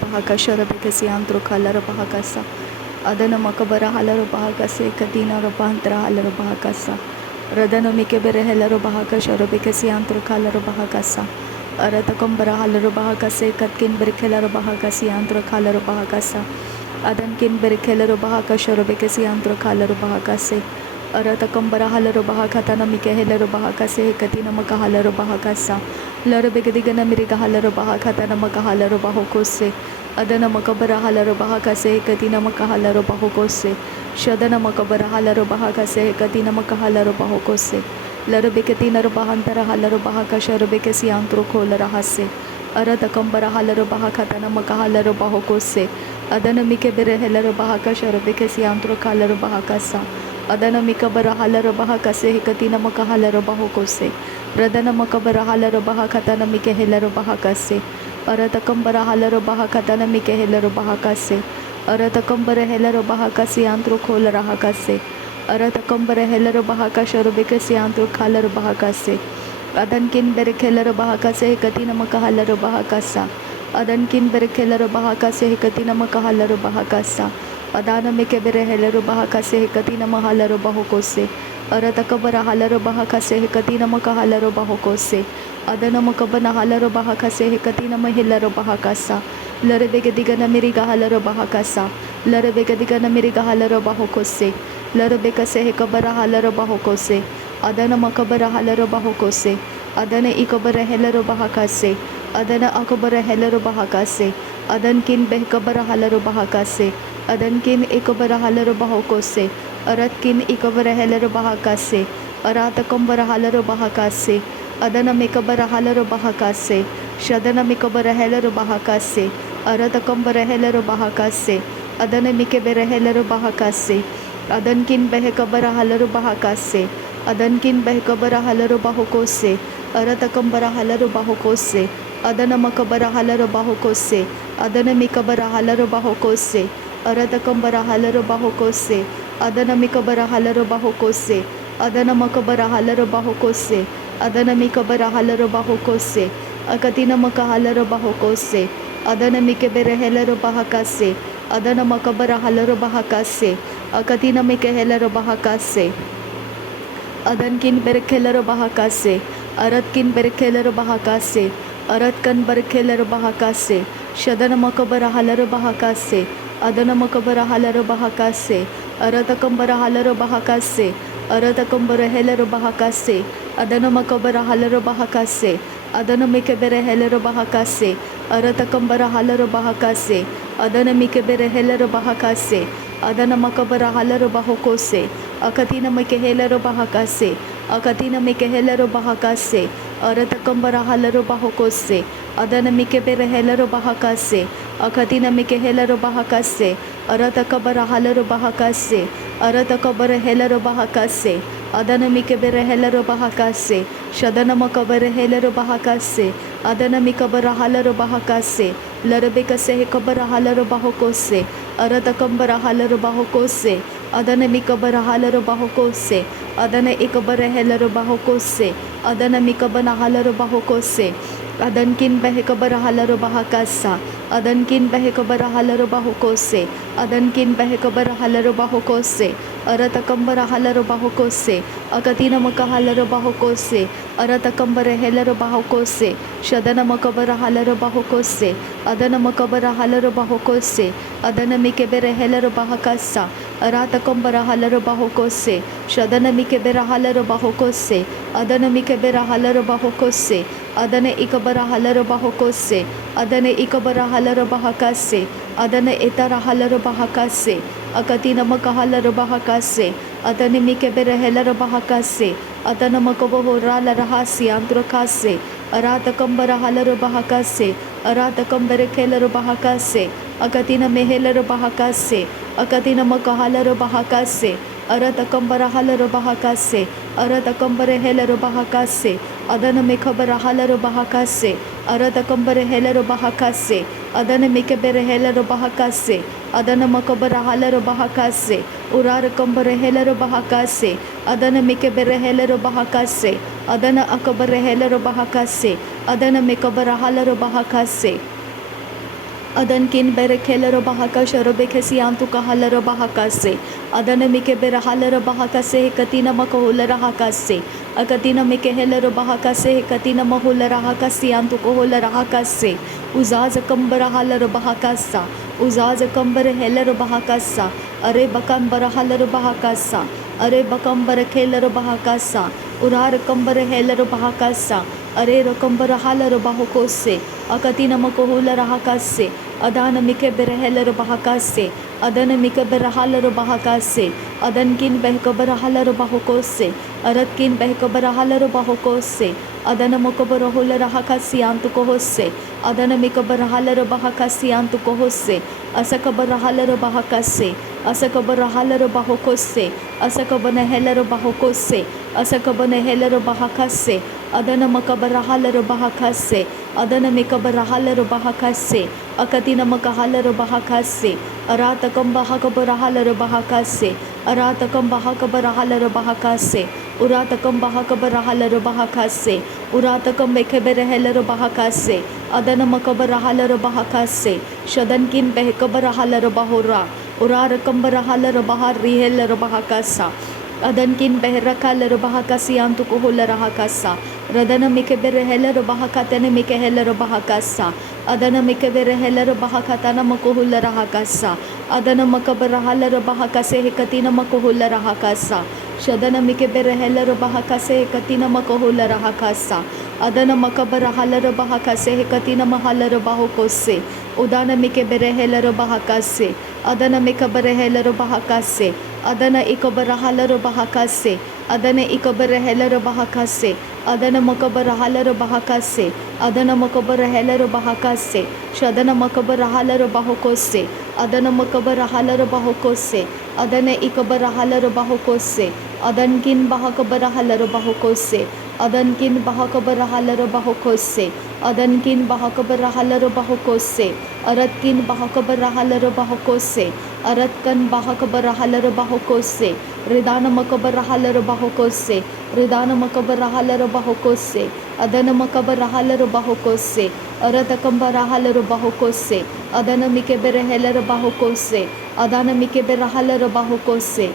bahaka sharabekasi antro khalar bahakasa adana makabara halar bahakase kadina rabantra halar bahakasa radana mikebere halar bahaka sharabekasi antro khalar bahakasa aratakombara halar bahakase katkin berkhalar bahakasi antro khalar bahakasa adankin berkhalar bahaka sharabekasi antro khalar bahakase aratakombara halar bahakatana mikehalar bahakase kadina makahalar bahakasa लरबेगदिगना मिरिगा हलर बहा खाता नमक huller बाहोको से अदन मकबर huller बहा कसे कति नमक हलर बाहोको से शदन मकबर हलर बहा कसे कति नमक हलर बाहोको से लरबेकति नर बहांतर हलर बहा कशरबेकसी आंत्रो खोल रहा से अरत कंबर हलर बहा खाता नमक हलर बाहोको से अदन मिके बेरे हलर बहा कशरबेकसी आंत्रो खालर बहा कसा अदन मिकबर हलर बहा कसे कति नमक हलर बाहोको से रदन मकबर हलर बहा खतन मिके हेलर बहा कसे अरत कंबर हलर बहा खतन मिके हेलर बहा कसे अरत कंबर हेलर बहा कसी आंत्रो खोल रहा कसे अरत कंबर हेलर बहा कशर बेकसी आंत्रो खालर बहा कसे अदन किन बेर खेलर बहा कसे कति नमक हलर बहा कसा अदन किन बेर खेलर बहा कसे कति नमक हलर बहा कसा अदान मिके बेर हेलर बहा कसे कति नमक हलर बहो कोसे अरत कबर हलर बहा कसे कति नमक हलर बहो कोसे अदन मकबन हलर बहा कसे कति नम हिलर बहा कसा लरबेग दिगन मिरिगा हलर बहा कसा लरबेग दिगन मिरिगा हलर बहो कोसे लरबे कसे कबर हलर बहो कोसे अदन मकबर हलर बहो कोसे अदन इकबर हेलर बहा कसे अदन अकबर हेलर बहा कसे अदन किन बेहकबर हलर बहा कसे अदन किन इकबर हलर बहो कोसे अरत किन इकबर हेलर बहा कसे अरात कंबर हलर बहा कसे अदन मिकबर हलर बहा कसे शदन मिकबर हेलर बहा कसे अरत कंबर हेलर बहा कसे अदन मिकेबर हेलर बहा कसे अदन किन बेहकबर हलर बहा कसे अदन किन बेहकबर हलर बहो कोसे अरत कंबर हलर बहो कोसे अदन मकबर हलर बहो कोसे अदन मिकबर हलर बहो कोसे अरत कंबर हलर बहो कोसे अदन मिकबर हलर बहो कोसे अदन मकबर हलर बहो कोसे अदन मिकबर हलर बहो कोसे अकतिन मक हलर बहो कोसे अदन मिकेबर हेलर बहा कसे अदन मकबर हलर बहा कसे अकतिन मिके हेलर बहा कसे अदन किन बेरखेलर बहा कसे अरत किन बेरखेलर बहा कसे अरत कन बेरखेलर बहा कसे शदन मकबर हलर बहा कसे अदन मकबर हलर बहा कसे अरत कंबर हलर बहा कसे अरत कंबर हेलर बहा कसे अदन मकबर हलर बहा कसे अदन मिकेबर हेलर बहा कसे अरत कंबर हलर बहा कसे अदन मिकेबर हेलर बहा कसे अदन मकबर हलर बहो कोसे अकतिन मिके हेलर बहा कसे अकतिन मिके हेलर बहा कसे अरत कंबर हलर बहो कोसे अदन मिकेबर हेलर बहा कसे अकतिन मिके हेलर बहा कसे अरत कबर हलर बहा कसे अरत कबर हेलर बहा कसे अदन मिकेबर हेलर बहा कसे शदन मकबर हेलर बहा कसे अदन मिकबर हलर बहा कसे लरबे कसे हे कबर हलर बहो कोसे अरत कंबर हलर बहो कोसे अदन मिकबर हलर बहो कोसे अदन इकबर हेलर बहो कोसे अदन मिकबन हलर बहो कोसे अदन किन बेहकबर हलर बहा कसा अदन किन बेहकबर हलर बहो कोसे अदन किन बेहकबर हलर बहो कोसे अरत कंबर हलर बहो कोसे अकतिन मक हलर बहो कोसे अरत कंबर हेलर बहो कोसे शदन मकबर हलर बहो कोसे अदन मकबर हलर बहो कोसे अदन मिकेबर हेलर बहा कसा अरात कंबर हलर बहो कोसे शदन मिकेबर हलर बहो कोसे अदन मिकेबर हलर बहो कोसे अदन इकबर हलर बहो कोसे अदन इकबर हलर बहा कसे अदन इतर हलर बहा कसे अकतिन मक हलर बहा कसे अदन मिकेबर हेलर बहा कसे अदन मकबो राल रहासी आंत्र कसे अरात कंबर हलर बहा कसे अरात कंबर खेलर बहा कसे अकतिन मेहेलर बहा कसे अकतिन मक हलर बहा कसे अरत कंबर हलर बहा कसे अरत कंबर हेलर बहा कसे अदन मिकबर हलर बहा कसे अरत कंबर हेलर बहा कसे अदन मिकेबर हेलर बहा कसे अदन मकबर हलर बहा कसे उरार कंबर हेलर बहा कसे अदन मिकेबर हेलर बहा कसे अदन अकबर हेलर बहा कसे अदन मिकबर हलर बहा कसे Adankin berekelero bahaka sharobekesiantu kahalero bahakase. Adana mike berahalero bahakase katina makohulera hakase. Akatina mike helero bahakase katina mahulera hakasiantu koholera hakase. Uzaza kambara halero bahakasa. Uzaza kambara helero bahakasa. Are bakambara halero bahakasa. Are bakambara kelero bahakasa. Urar kambara helero bahakasa. Are rokambara halero bahokose. Akatina makohulera hakase. Adana mike bereheler bahakase. Adana mike berahaler bahakase. Adankin behkabarahaler bahokose. Aratkin behkabarahaler bahokose. Adana mokabarahuler hakasi antu kohose. Adana mike berahaler bahakasi antu kohose. Asakabarahaler bahakase. Asakabarahaler bahokose. Asakabanaheler bahokose. Asakabanaheler bahakase. Adana makabarahaler bahakase. Adana mikabarahaler bahakase. Akatina makahaler bahakase. Aratakam bahakabarahaler bahakase. Aratakam bahakabarahaler bahakase. Uratakam bahakabarahaler bahakase. Uratakam mekebereheler bahakase. Adana makabarahaler bahakase. Shadankin behkabarahaler bahura. Urarakam barahaler bahar riheler bahakasa. Adankin behrakaler bahakasi antu koholer hakasa. Radana mike bereheler bahakatene mike heler bahakasa. Adana mike bereheler bahakatana makohuler hakasa. Adana makabarahaler bahakase hekatina makohuler hakasa. Shadana mike bereheler bahakase hekatina makohuler hakasa. Adana makabarahaler bahakase hekatina mahaler bahokose. Udana mike bereheler bahakase. Adana mike bereheler bahakase. Adana ikabarahaler bahakase. Adana ikabarahaler bahakase. Adana makabarahaler bahakase. Adana makabarahaler bahakase. Shadana makabarahaler bahokose. Adana makabarahaler bahokose. Adana ikabarahaler bahokose. Adankin bahakabarahaler bahokose. Adankin bahakabarahaler bahokose. Adankin bahakabarahaler bahokose. Aratkin bahakabarahaler bahokose. Aratkan bahakabarahaler bahokose. Ridana makabarahaler bahokose. Ridana makabarahaler bahokose. Adana makabarahaler bahokose. Aratakam barahaler bahokose. Adana mikebereheler bahokose. Adana mikeberehaler bahokose.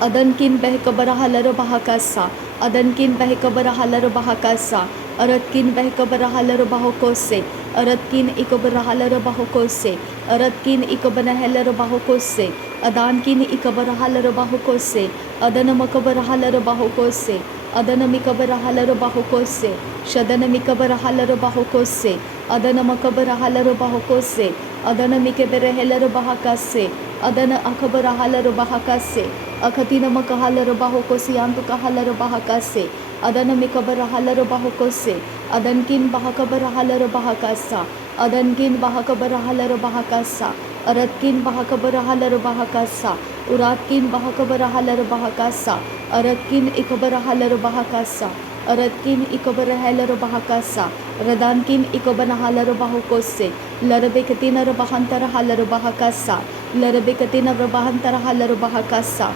Adankin behkabarahaler bahakasa. Adankin behkabarahaler bahakasa. Aratkin behkabarahaler bahokose. Aratkin ikabarahaler bahokose. Aratkin ikabanaheler bahokose. Adankin ikabarahaler bahokose. Adana makabarahaler bahokose. Adana mikabarahaler bahokose. Shadana mikabarahaler bahokose. Adana makabarahaler bahokose. Adana mikebereheler bahakase. Adana akabarahaler bahakase. Akatina makahaler bahokosi antu kahaler bahakase. Adana mikabarahaler bahokose. Adankin bahakabarahaler bahakasa. Adankin bahakabarahaler bahakasa. Aratkin bahakabarahaler bahakasa. Uratkin bahakabarahaler bahakasa. Aratkin ikabarahaler bahakasa. Aratkin ikabarahaler bahakasa. Radankin ikabanahaler bahokose. Larabekatina rabahantara haler bahakasa. Larabekatina rabahantara haler bahakasa.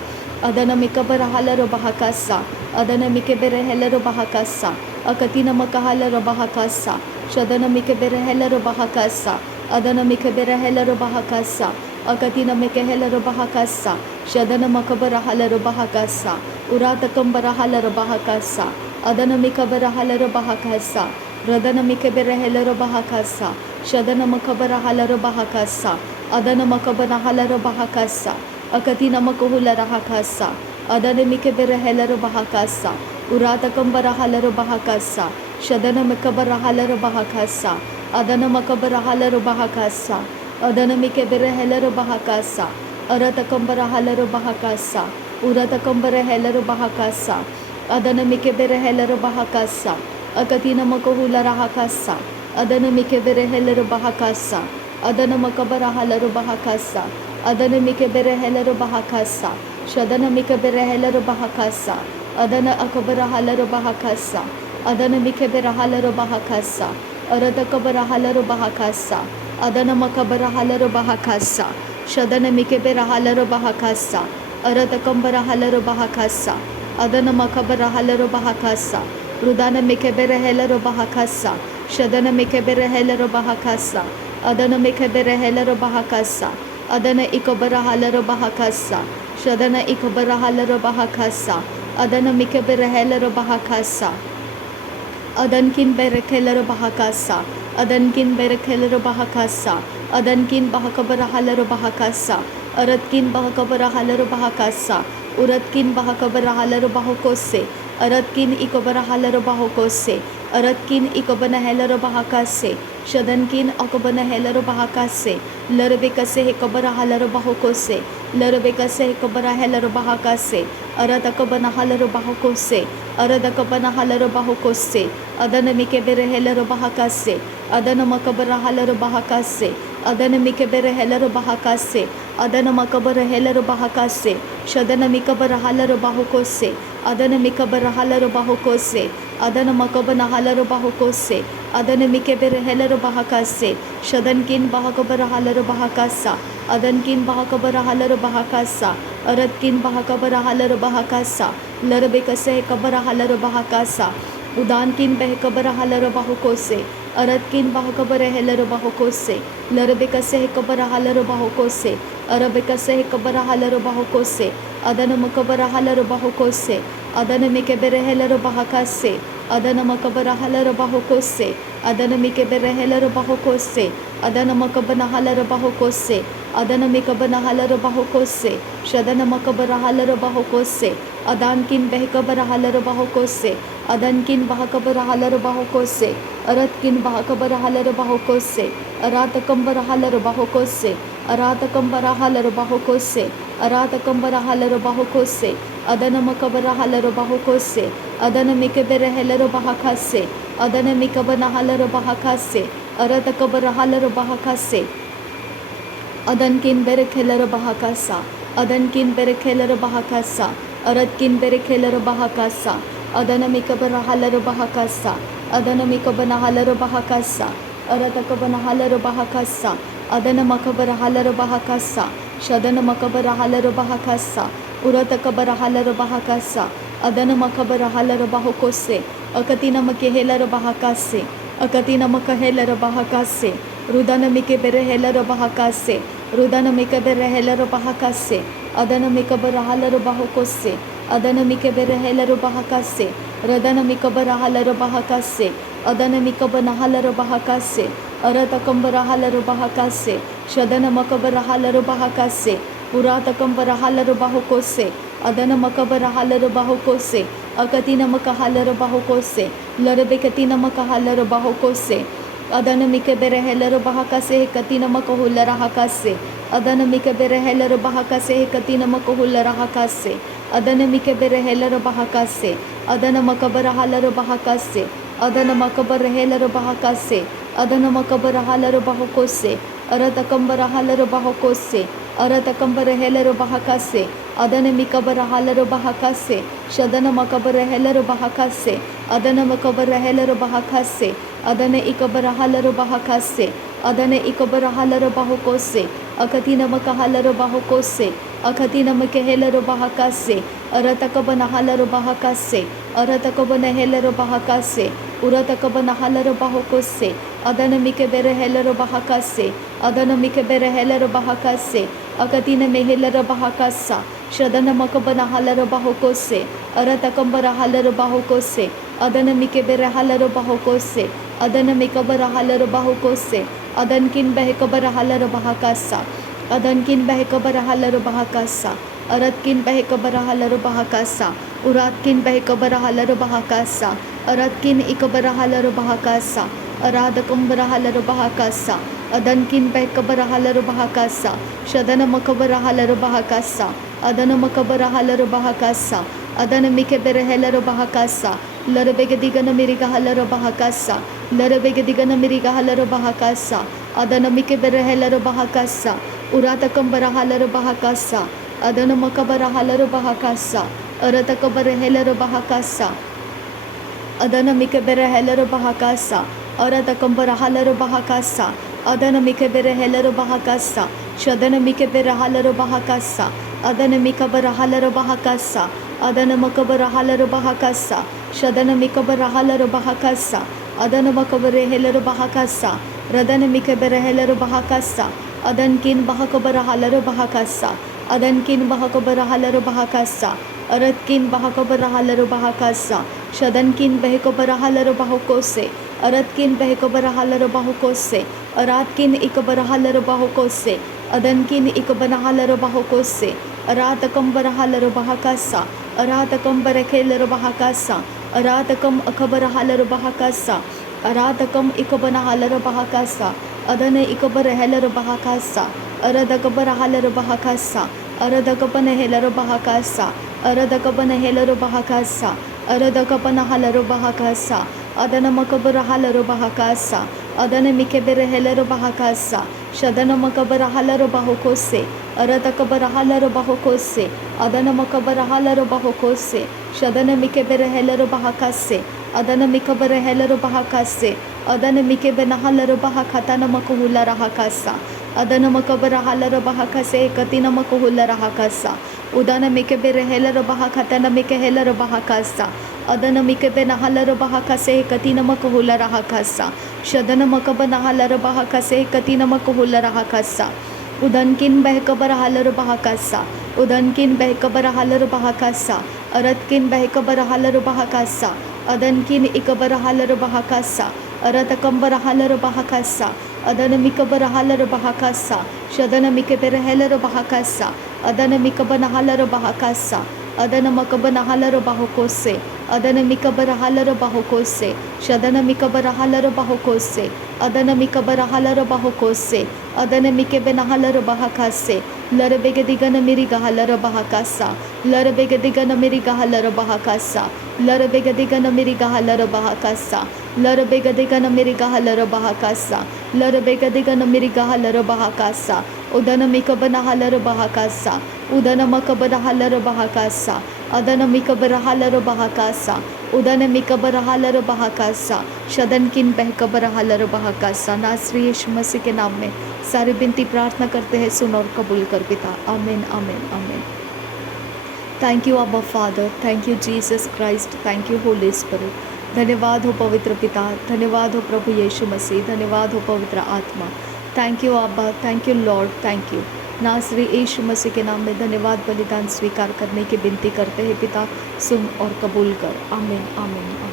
Adana mikabarahaler bahakasa. Adana mikebereheler bahakasa. Akatina makahaler bahakasa. Shadana mikebereheler bahakasa. Adana mikebereheler bahakasa. Akatina mikeheler bahakasa. Shadana makabarahaler bahakasa. Uratakam barahaler bahakasa. Adana mikabarahaler bahakasa. Radana mikebereheler bahakasa. Shadana makabarahaler bahakasa. Adana makabarahaler bahakasa. Akatina makohuler hakasa. Adana mikebereheler bahakasa. Uratakam barahaler bahakasa. Shadana makabarahaler bahakasa. Adana makabarahaler bahakasa. Adana mikebereheler bahakasa. Aratakam barahaler bahakasa. Uratakam bereheler bahakasa. Adana mikebereheler bahakasa. Akatina makohuler hakasa. Adana mikebereheler bahakasa. Adana makabarahaler bahakasa. Adana mikebereheler bahakasa. Shadana mikebereheler bahakasa. Adana akabarahaler bahakasa. Adana mikeberehaler bahakasa. Aradakabarahaler bahakasa. Adana makabarahaler bahakasa. Shadana mikeberehaler bahakasa. Aradakambarahaler bahakasa. Adana makabarahaler bahakasa. Rudana mikebereheler bahakasa. Shadana mikebereheler bahakasa. Adana mikebere helero bahakasa. Adana ikobara halero bahakasa. Shadana ikobara halero bahakasa. Adana mikebere helero bahakasa. Adankin berekelero bahakasa. Adankin berekelero bahakasa. Adankin bahakabara halero bahakasa. Aratkin bahakabara halero bahakasa. Uratkin bahakabara halero bahakose. Aratkin ikobara halero bahakose. Aratkin ikobana helero bahakase. Shadankin akobana helero bahakase. Larbekase hekabara halero bahakose. Larbekase hekabara helero bahakase. Aratakabana halero bahakose. Aradakabana halero bahakose. Adana mikebere helero bahakase. Adana makabara halero bahakase. Adana mikebere helero bahakase. Adana makabara helero bahakase. Shadana mikabara halero bahakose. Adana mikabara halero bahakose. Adana makabana halero bahakose. Adana mikebere helero bahakase. Shadankin bahakabara halero bahakasa. Adankin bahakabara halero bahakasa. Aratkin bahakabara halero bahakasa. Larbekase kabara halero bahakasa. Udankin behkabara halero bahakose. Aratkin bahakabara helero bahakose. Larbekase kabara halero bahakose. Arabekase kabara halero bahakose. Adana makabara halero bahakose. Adana mikebere helero bahakase. Adana makabara halero bahakose. Adana mikebere helero bahakose. Adana makabana halero bahakose. Adana mikabana halero bahakose. Shadana makabara halero bahakose. Adankin behkabara halero bahakose. Adankin bahakabara halero bahakose. Aratkin bahakabara halero bahakose. Aratakambara halero bahakose. Aratakambara halero bahakose. Aratakambara halero bahakose. Adana makabara halero bahakose. Adana mikebere helero bahakase. Adana mikabana halero bahakase. Aratakabara halero bahakase. Adankin berekelero bahakasa. Adankin berekelero bahakasa. Aratkin berekelero bahakasa. Adana mikabara halero bahakasa. Adana mikabana halero bahakasa. Aratakabana halero bahakasa. Adana makabara halero bahakasa. Shadana makabara halero bahakasa. Uratakabara halero bahakasa. Adana makabara halero bahakose. Akatina makehelero bahakase. Akatina makahelero bahakase. Rudana mikebere helero bahakase. Rudana mikebere helero bahakase. Adana mikabara halero bahakose. Adana mikebere helero bahakase. Radana mikabara halero bahakase. Adana mikabana halero bahakase. Aratakambara halero bahakase. Shadana makabara halero bahakase. Uratakambara halero bahakose. Adana makabara halero bahakose. Akatina makahalero bahakose. Larabekatina makahalero bahakose. Adana mikebere helero bahakase. Katina makahulara hakase. Adana mikebere helero bahakase. Katina makahulara hakase. Adana mikebere helero bahakase. Adana makabara halero bahakase. Adana makabara helero bahakase. Adana makabara halero bahakose. Aratakambara halero bahakose. Aratakambara helero bahakase. Adana mikabara halero bahakase. Shadana makabara helero bahakase. Adana makabara helero bahakase. Adana ikabara halero bahakase. Adana ikabara halero bahakose. Akatina makahalero bahakose. Akatina makahelero bahakase. Aratakabana halero bahakase. Aratakabana helero bahakase. Uratakabana halero bahakose. Adana mikebere helero bahakase. Adana mikebere helero bahakase. Akatina mehelero bahakasa. Shadana makabana halero bahakose. Aratakambara halero bahakose. Adana mikebere halero bahakose. Adana mikabara halero bahakose. Adankin behkabara halero bahakasa. Adankin behkabara halero bahakasa. Aratkin behkabara halero bahakasa. Uratkin behkabara halero bahakasa. Aratkin ikabara halero bahakasa. Aradakambara halero bahakasa. Adankin behkabara halero bahakasa. Shadana makabara halero bahakasa. Adana makabara halero bahakasa. Adana mikebere helero bahakasa. Larabegadigana miriga halero bahakasa. Larabegadigana miriga halero bahakasa. Adana mikebere helero bahakasa. Uratakambara halero bahakasa. Adana makabara halero bahakasa. Aratakabara helero bahakasa. Adana mikebere helero bahakasa. Aratakambara halero bahakasa. Adana mikebere helero bahakasa. Shadana mikebere halero bahakasa. Adana mikabara halero bahakasa. Adana makabara halero bahakasa. Shadana mikabara halero bahakasa. Adana makabare helero bahakasa. रदन मिके बेरहेलर बहाकासा अदन किन बहकबर hauler बहाकासा अदन किन बहकबर hauler बहाकासा अरत किन बहकबर hauler बहाकासा शदन किन बहकबर hauler बहकोसे अरत किन बहकबर hauler बहकोसे अरात किन इकबर hauler बहकोसे अदन किन इकबर हालर बहकोसे अरातकम बर हालर बहाकासा अरातकम बरखेलर बहाकासा अरातकम अखबर हालर बहाकासा अरातकम इकबन हालर बहाकासा अदन इकबर हेलर बहाकासा अरदकबर हालर बहाकासा अरदकपन हेलर बहाकासा अरदकपन हेलर बहाकासा अरदकपन हालर बहाकासा अदन मकबर हालर बहाकासा अदन मिकेबर हेलर बहाकासा शदन मकबर हालर बहकोसे अरदकबर हालर बहकोसे अदन मकबर हालर बहकोसे शदन मिकेबर हेलर बहाकासे अदन मिकबर हेलर बहाकासे अदन मिकेबर हालर बहाकातान मकहुला रहाकासा अदन मकबर हालर बहाकासे कतिन मकहुला रहाकासा उदन मिकेबर हेलर बहाकातान मिके हेलर बहाकासा अदन मिकेबर हालर बहाकासे कतिन मकहुला रहाकासा शदन मकबर हालर बहाकासे कतिन मकहुला रहाकासा उदन किन बहकबर हालर बहाकासा उदन किन बहकबर हालर बहाकासा अरत किन बहकबर हालर बहाकासा अदन किन इकबर हालर बहाकासा अरतकंबर हालर बहाकासा अदन मिकबर हालर बहाकासा शदन मिकेबर हेलर बहाकासा अदन मिकबन हालर बहाकासा अदन मकबन हालर बहकोसे अदन मिकबर हालर बहकोसे शदन मिकबर हालर बहकोसे अदन मिकबर हालर बहकोसे अदन मिकेबन हालर बहाकासे लर बेगदिगन मिरी गहालर बहाकासा लर बेगदिगन मिरी गहालर बहाकासा लर बेगदिगन मिरी गहालर बहाकासा लर बेगदिगन मिरी गहालर बहाकासा लर बेगदिगन मिरी गहालर बहाकासा उदन मिकबन हालर बहाकासा उदन मकबर हालर बहाकासा अदन मिकबर हालर बहाकासा उदन मिकबर हालर बहाकासा शदन किन बहकबर हालर बहाकासा। नासरी यीशु मसीह के नाम में सारी बिनती प्रार्थना करते हैं, सुन और कबूल कर पिता। आमीन आमीन आमीन। थैंक यू अब्बा father, thank you Jesus Christ, thank you Holy spirit. धन्यवाद हो पवित्र पिता, धन्यवाद हो प्रभु यीशु मसीह, धन्यवाद हो पवित्र आत्मा। थैंक यू अब्बा, thank you Lord, thank you. नासरी यीशु मसीह के नाम में धन्यवाद बलिदान स्वीकार करने की विनती करते हैं पिता, सुन और कबूल कर। आमीन आमीन।